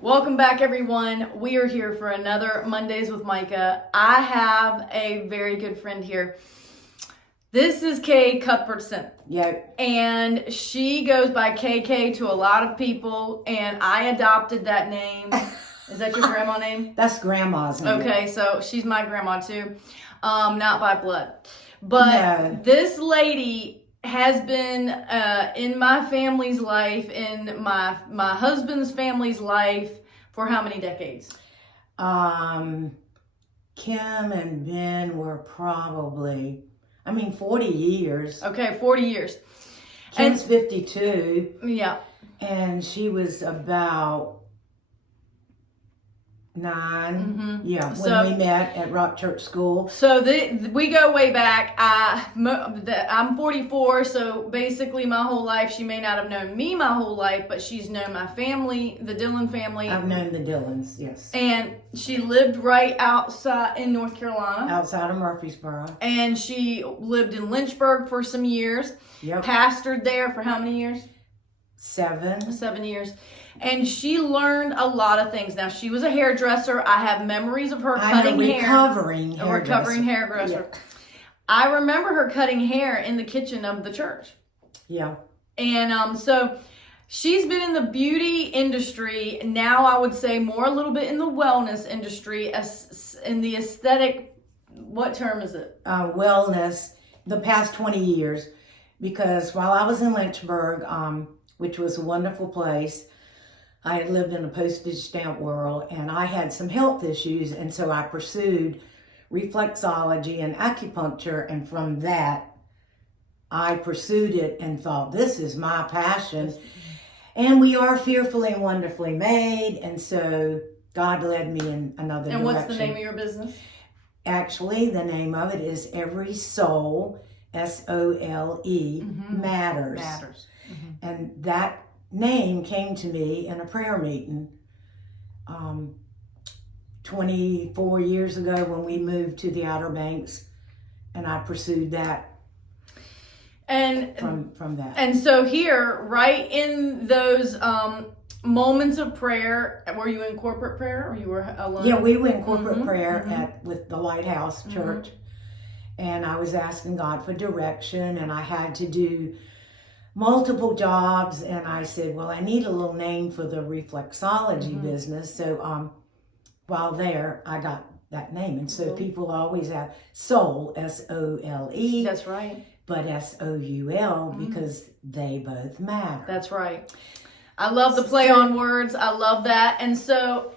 Welcome back, everyone. We are here for another Mondays with Micah. I have a very good friend here. This is Kay Cuthbertson. Yep. And she goes by KK to a lot of people, and I adopted that name. Is that your grandma name? That's grandma's name. Okay, so she's my grandma too. Not by blood. But No. This lady has been in my family's life, in my husband's family's life for how many decades? Kim and Ben were probably, 40 years. Okay, 40 years. Kim's 52. Yeah. And she was about 9. Yeah, when we met at Rock Church School. So we go way back. I'm 44, so basically my whole life, she may not have known me my whole life, but she's known my family, the Dillon family. I've known the Dillons, yes. And she lived right outside in North Carolina. Outside of Murfreesboro. And she lived in Lynchburg for some years. Yep. Pastored there for how many years? 7. 7 years. And she learned a lot of things. Now, she was a hairdresser. I have memories of her cutting hair. A recovering hairdresser. Yeah. I remember her cutting hair in the kitchen of the church. Yeah. And so she's been in the beauty industry. Now I would say more a little bit in the wellness industry, in the aesthetic. What term is it? Wellness, the past 20 years. Because while I was in Lynchburg, which was a wonderful place, I had lived in a postage stamp world, and I had some health issues, and so I pursued reflexology and acupuncture, and from that, I pursued it and thought, this is my passion. And we are fearfully and wonderfully made, and so God led me in another direction. And what's the name of your business? Actually, the name of it is Every Soul, S-O-L-E, Matters. And that name came to me in a prayer meeting 24 years ago when we moved to the Outer Banks, and I pursued that from that. And so here, right in those moments of prayer, were you in corporate prayer or you were alone? Yeah, we were in corporate prayer with the Lighthouse Church, and I was asking God for direction, and I had to do multiple jobs, and I said, well, I need a little name for the reflexology business. So while there, I got that name. And so people always have Soul, S-O-L-E. That's right. But S-O-U-L because they both matter. That's right. I love the play on words. I love that. And so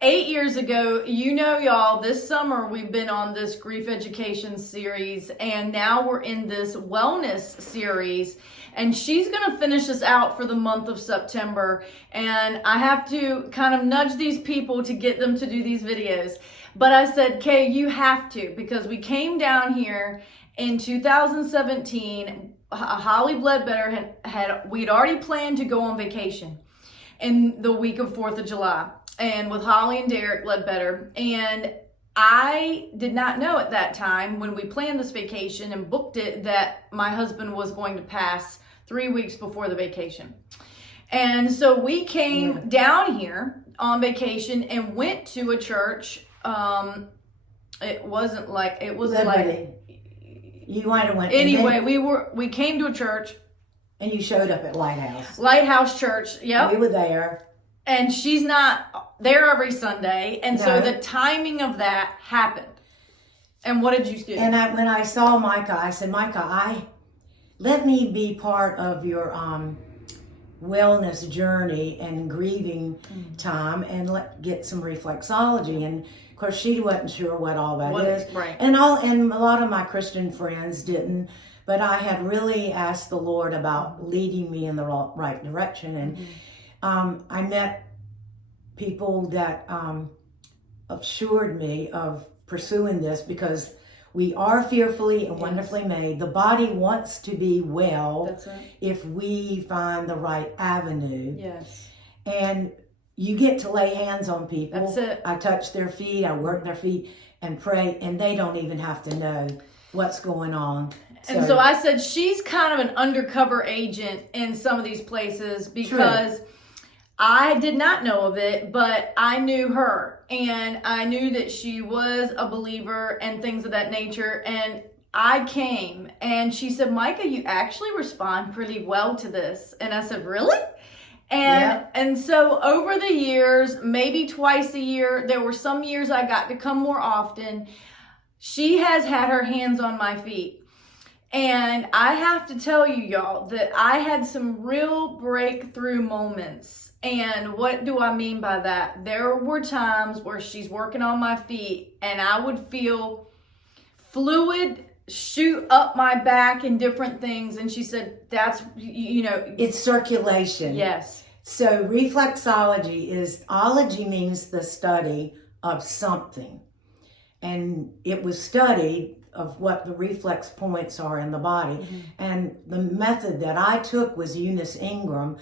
8 years ago, y'all, this summer we've been on this grief education series, and now we're in this wellness series, and she's going to finish us out for the month of September, and I have to kind of nudge these people to get them to do these videos. But I said, Kay, you have to, because we came down here in 2017. Holly Bledbetter we'd already planned to go on vacation in the week of 4th of July. And with Holly and Derek Ledbetter. And I did not know at that time when we planned this vacation and booked it that my husband was going to pass 3 weeks before the vacation. And so we came down here on vacation and went to a church. It was like you might have went. Anyway, we came to a church. And you showed up at Lighthouse. Lighthouse Church, yep. We were there. And she's not there every Sunday. And so the timing of that happened. And what did you do? And when I saw Micah, I said, Micah, let me be part of your wellness journey and grieving time, and get some reflexology. And of course, she wasn't sure what all that is. Right. And a lot of my Christian friends didn't. But I had really asked the Lord about leading me in the right direction. And I met people that assured me of pursuing this because we are fearfully and wonderfully made. The body wants to be well if we find the right avenue. Yes. And you get to lay hands on people. That's it. I touch their feet, I work their feet and pray, and they don't even have to know what's going on. And so I said, she's kind of an undercover agent in some of these places because I did not know of it, but I knew her, and I knew that she was a believer and things of that nature. And I came and she said, Micah, you actually respond pretty well to this. And I said, really? And so over the years, maybe twice a year, there were some years I got to come more often. She has had her hands on my feet. And I have to tell you, y'all, that I had some real breakthrough moments. And what do I mean by that? There were times where she's working on my feet and I would feel fluid shoot up my back and different things. And she said, that's, It's circulation. Yes. So reflexology ology means the study of something. And it was studied of what the reflex points are in the body. Mm-hmm. And the method that I took was Eunice Ingram.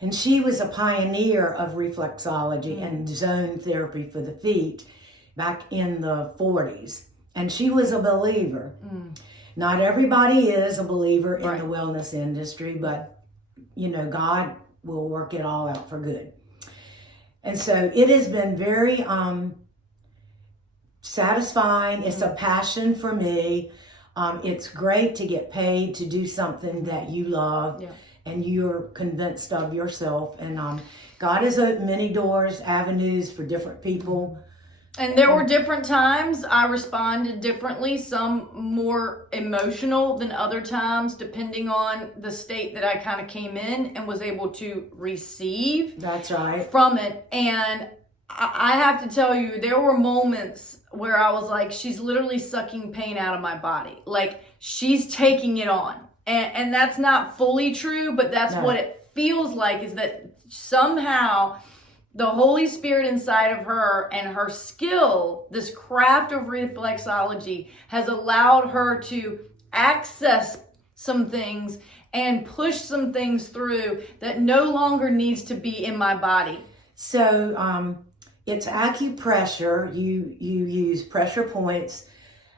And she was a pioneer of reflexology and zone therapy for the feet back in the 40s. And she was a believer. Not everybody is a believer in the wellness industry, but, God will work it all out for good. And so it has been very satisfying. It's a passion for me. It's great to get paid to do something that you love and you're convinced of yourself. And God has opened many doors, avenues for different people. And there were different times I responded differently, some more emotional than other times, depending on the state that I kind of came in and was able to receive from it. And I have to tell you, there were moments where I was like, she's literally sucking pain out of my body. Like, she's taking it on. And that's not fully true, but that's what it feels like, is that somehow the Holy Spirit inside of her and her skill, this craft of reflexology, has allowed her to access some things and push some things through that no longer needs to be in my body. So it's acupressure. You use pressure points.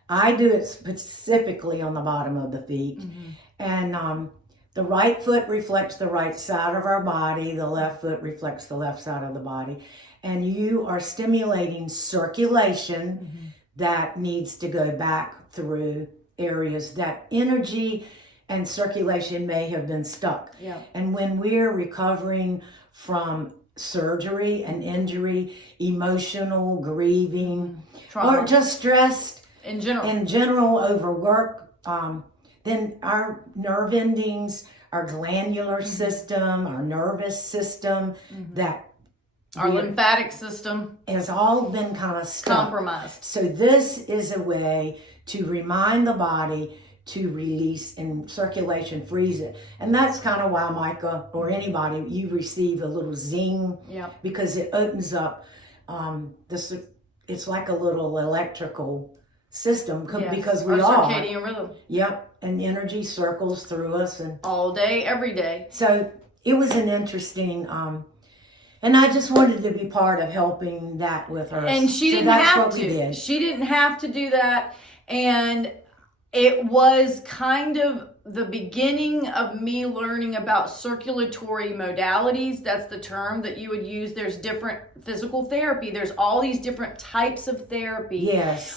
I do it specifically on the bottom of the feet. And the right foot reflects the right side of our body. The left foot reflects the left side of the body. And you are stimulating circulation that needs to go back through areas that energy and circulation may have been stuck. And when we're recovering from surgery and injury, emotional, grieving, trauma, or just stressed in general overwork, then our nerve endings, our glandular system, our nervous system, that our lymphatic system has all been kind of stuck. Compromised. So this is a way to remind the body to release and circulation, freeze it. And that's kind of why, Micah, or anybody, you receive a little zing, because it opens up it's like a little electrical system, because we our are circadian rhythm. And energy circles through us, and all day, every day. So it was an interesting and I just wanted to be part of helping that with her. And she didn't have to. She didn't have to do that. And it was kind of the beginning of me learning about circulatory modalities. That's the term that you would use. There's different physical therapy. There's all these different types of therapy.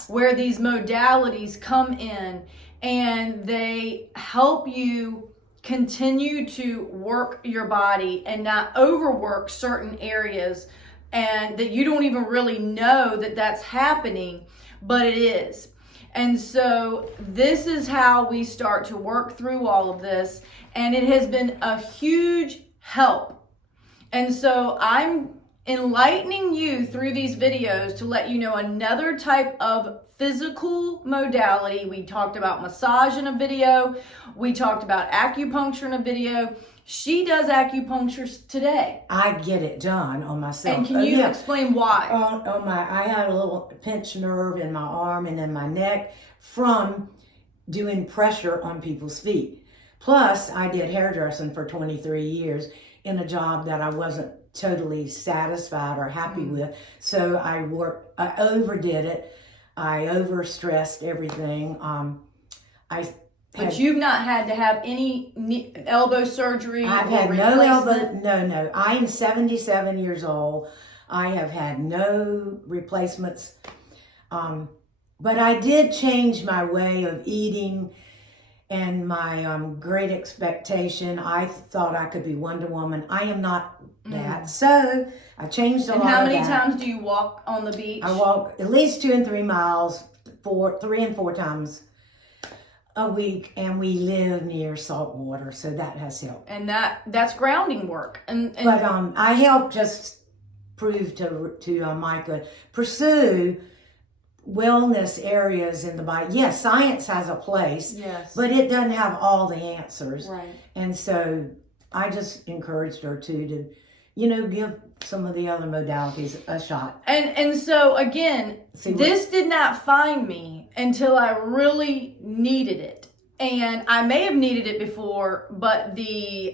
Where these modalities come in and they help you continue to work your body and not overwork certain areas, and that you don't even really know that that's happening, but it is. And so this is how we start to work through all of this, and it has been a huge help. And so I'm enlightening you through these videos to let you know another type of physical modality. We talked about massage in a video. We talked about acupuncture in a video. She does acupuncture today. I get it done on myself. And can you explain why? I had a little pinched nerve in my arm and in my neck from doing pressure on people's feet. Plus, I did hairdressing for 23 years in a job that I wasn't totally satisfied or happy with. So I overdid it. I overstressed everything. I But you've not had to have any elbow surgery I've or had no elbow. replacement? No. I am 77 years old. I have had no replacements. But I did change my way of eating and my great expectation. I thought I could be Wonder Woman. I am not that. So I changed a lot of that. And how many times do you walk on the beach? I walk at least 2 and 3 miles, 3 and 4 times a week, and we live near salt water, so that has helped. And that's grounding work. But I help just prove to Micah, pursue wellness areas in the body. Yes, science has a place, yes, but it doesn't have all the answers. right. And so I just encouraged her to give some of the other modalities a shot. And so again, this did not find me until I really needed it. And I may have needed it before, but it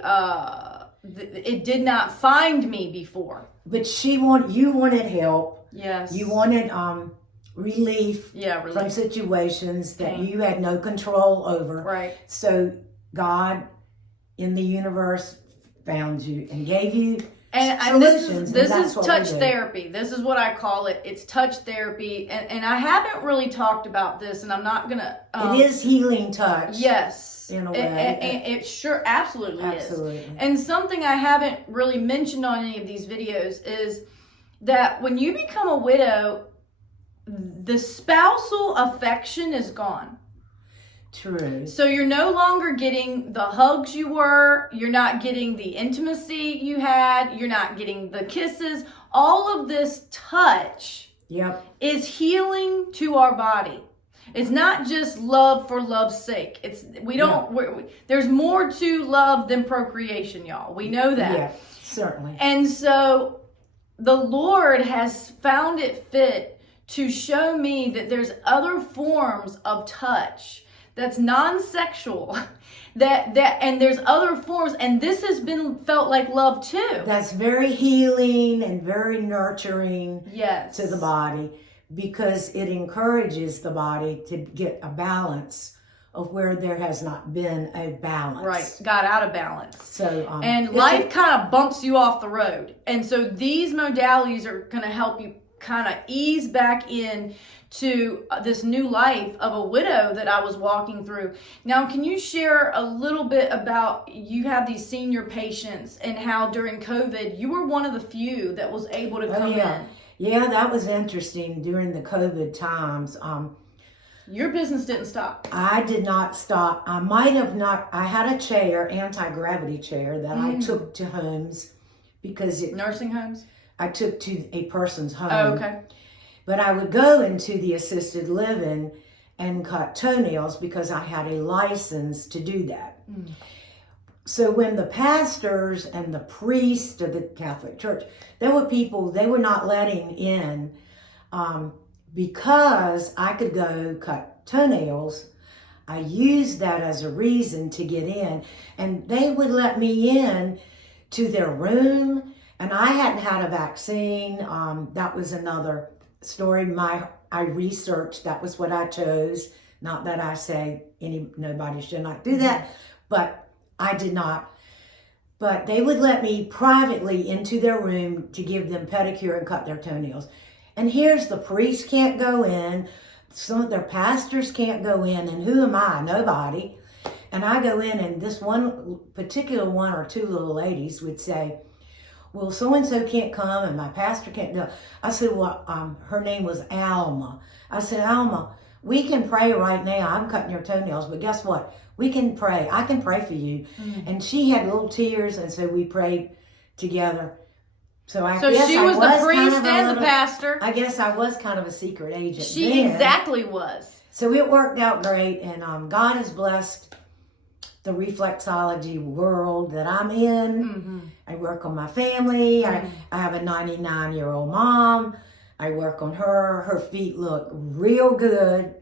did not find me before. But you wanted help. Yes. You wanted relief, relief from situations that you had no control over. Right. So God in the universe found you and gave you solutions. This is touch therapy. This is what I call it. It's touch therapy. And I haven't really talked about this, and I'm not going to... it is healing touch. Yes. In a way. It sure absolutely Absolutely. is. And something I haven't really mentioned on any of these videos is that when you become a widow, the spousal affection is gone. True. So you're no longer getting the hugs you were, you're not getting the intimacy you had, you're not getting the kisses. All of this touch is healing to our body. It's not just love for love's sake. There's more to love than procreation, y'all. We know that. Yeah, certainly. And so the Lord has found it fit to show me that there's other forms of touch that's non-sexual, and there's other forms, and this has been felt like love too. That's very healing and very nurturing to the body, because it encourages the body to get a balance of where there has not been a balance. Right, got out of balance. So and life kind of bumps you off the road. And so these modalities are going to help you kind of ease back in to this new life of a widow that I was walking through. Now, can you share a little bit about, you have these senior patients and how during COVID, you were one of the few that was able to come in. Yeah, that was interesting during the COVID times. Your business didn't stop. I did not stop. I might have not. I had a chair, anti-gravity chair, that I took to homes because nursing homes? I took to a person's home. Oh, okay. But I would go into the assisted living and cut toenails because I had a license to do that. So when the pastors and the priests of the Catholic Church, there were people they were not letting in because I could go cut toenails. I used that as a reason to get in, and they would let me in to their room, and I hadn't had a vaccine. That was another story. I researched, that was what I chose. Not that I say nobody should not do that, but I did not. But they would let me privately into their room to give them pedicure and cut their toenails. And here's the priest can't go in, some of their pastors can't go in, and who am I? Nobody. And I go in, and this one particular one or two little ladies would say, well, so-and-so can't come and my pastor can't do it. I said, well, her name was Alma. I said, Alma, we can pray right now. I'm cutting your toenails, but guess what? We can pray. I can pray for you. And she had little tears, and so we prayed together. So she was the priest and the pastor. I guess I was kind of a secret agent. She exactly was. So it worked out great, and God has blessed the reflexology world that I'm in. I work on my family. I have a 99-year-old mom. I work on her. Her feet look real good.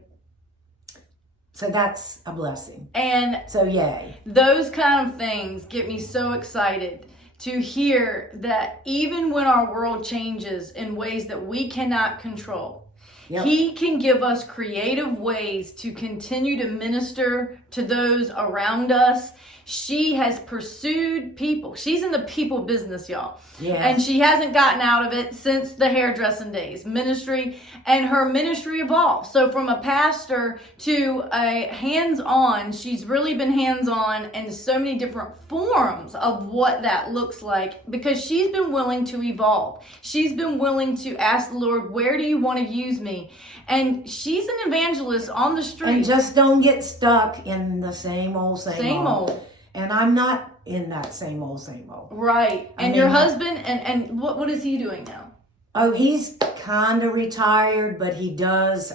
So that's a blessing. And so yay. Those kind of things get me so excited to hear that even when our world changes in ways that we cannot control, Yep. He can give us creative ways to continue to minister to those around us. She has pursued people. She's in the people business, y'all. Yes. And she hasn't gotten out of it since the hairdressing days. Ministry, and her ministry evolved. So from a pastor to a hands-on, she's really been hands-on in so many different forms of what that looks like, because she's been willing to evolve. She's been willing to ask the Lord, where do you want to use me? And she's an evangelist on the street. And just don't get stuck in the same old. Same old. And I'm not in that same old. Right. And your husband, and what is he doing now? Oh, he's kind of retired, but he does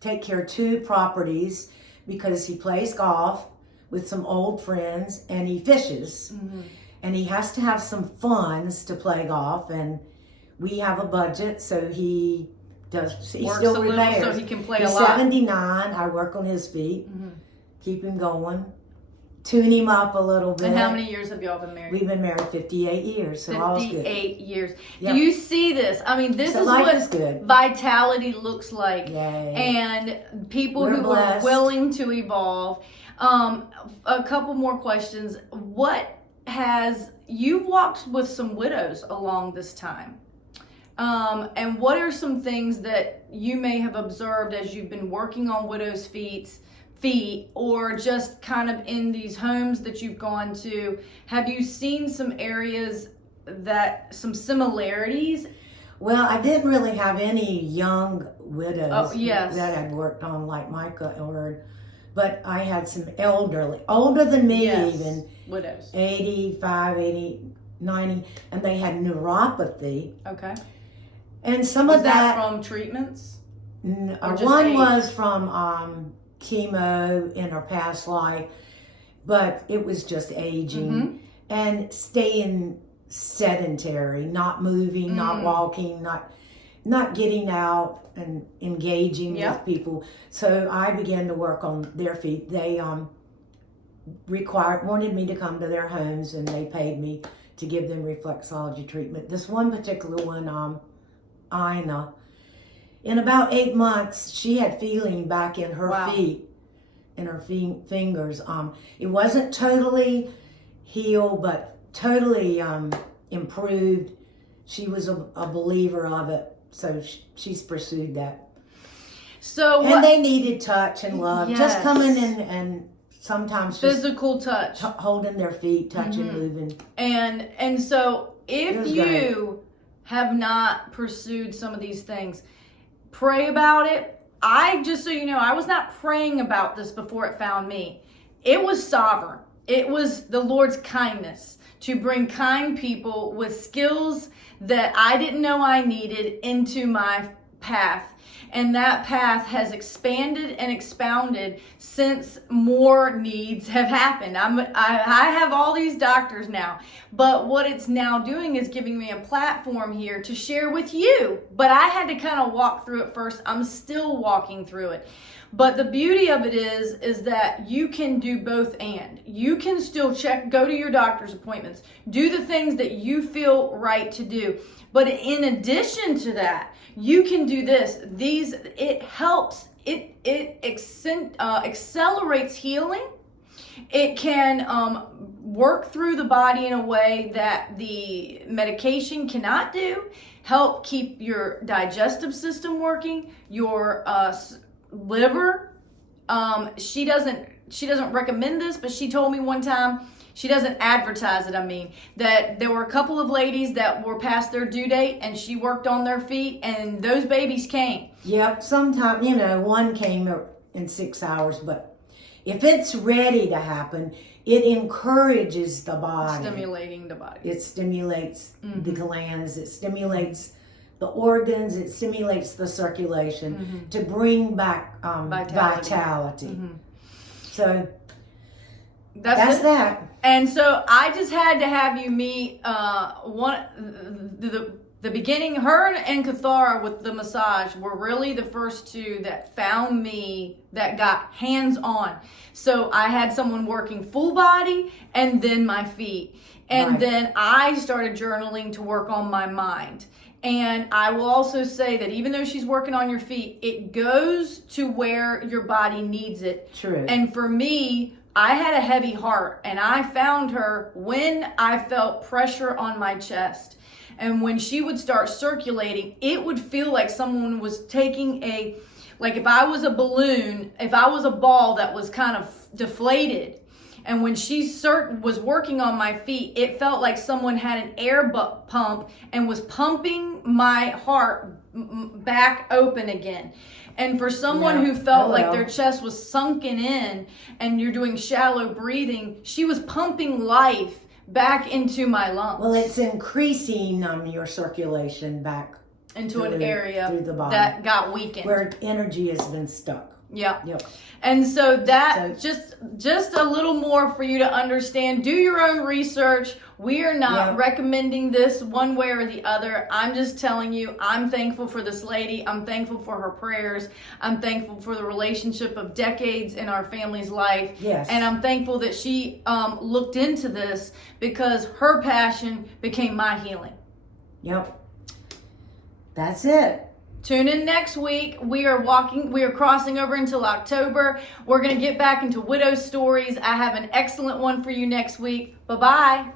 take care of 2 properties because he plays golf with some old friends and he fishes. Mm-hmm. And he has to have some funds to play golf, and we have a budget, so he does. He Works still a little repairs. so he can play He's a lot. 79. I work on his feet, keep him going, tune him up a little bit. And how many years have y'all been married? We've been married 58 years, so all's good. 58 years. Yep. Do you see this? I mean, this So is life what is good. vitality looks like. Yay. And people We're who blessed. are willing to evolve. A couple more questions. You've walked with some widows along this time. And what are some things that you may have observed as you've been working on widows' feet, or just kind of in these homes that you've gone to? Have you seen some areas some similarities? Well, I didn't really have any young widows yes. that I'd worked on like Micah but I had some elderly, older than me even, widows, 85, 80, 90, and they had neuropathy. Okay. And some Was of that from treatments? One age? was from chemo in her past life, but it was just aging and staying sedentary, not moving, not walking, not getting out and engaging with people. So I began to work on their feet. They wanted me to come to their homes, and they paid me to give them reflexology treatment. This one particular one, Ina, in about 8 months, she had feeling back in her feet, in her fingers. It wasn't totally healed, but totally improved. She was a believer of it, so she's pursued that. And they needed touch and love, just coming in and sometimes physical touch, holding their feet, touching, moving. And so if you have not pursued some of these things, pray about it. Just so you know, I was not praying about this before it found me. It was sovereign. It was the Lord's kindness to bring kind people with skills that I didn't know I needed into my path. And that path has expanded and expounded since more needs have happened. I have all these doctors now, but what it's now doing is giving me a platform here to share with you. But I had to kind of walk through it first. I'm still walking through it. But the beauty of it is that you can do both, and you can still go to your doctor's appointments, do the things that you feel right to do. But in addition to that, you can do this. It helps. It accelerates healing. It can work through the body in a way that the medication cannot do. Help keep your digestive system working, your liver. She doesn't recommend this, but she told me one time, she doesn't advertise it, that there were a couple of ladies that were past their due date, and she worked on their feet, and those babies came. Yep, sometimes, one came in 6 hours, but if it's ready to happen, it encourages the body. Stimulating the body. It stimulates the glands, it stimulates the organs, it stimulates the circulation to bring back vitality. So that's that. And so I just had to have you meet the beginning. Her and Cathara with the massage were really the first two that found me, that got hands on. So I had someone working full body and then my feet. And Right. then I started journaling to work on my mind. And I will also say that even though she's working on your feet, it goes to where your body needs it. True. And for me, I had a heavy heart, and I found her when I felt pressure on my chest. And when she would start circulating, it would feel like someone was taking like if I was a balloon, if I was a ball that was kind of deflated. And when she was working on my feet, it felt like someone had an air pump and was pumping my heart back open again. And for someone who felt like their chest was sunken in and you're doing shallow breathing, she was pumping life back into my lungs. Well, it's increasing your circulation back into an area through the body that got weakened, where energy has been stuck. Yep. And so just a little more for you to understand. Do your own research. We are not recommending this one way or the other. I'm just telling you, I'm thankful for this lady. I'm thankful for her prayers. I'm thankful for the relationship of decades in our family's life. Yes. And I'm thankful that she looked into this because her passion became my healing. Yep. That's it. Tune in next week. We are crossing over until October. We're going to get back into widow stories. I have an excellent one for you next week. Bye-bye.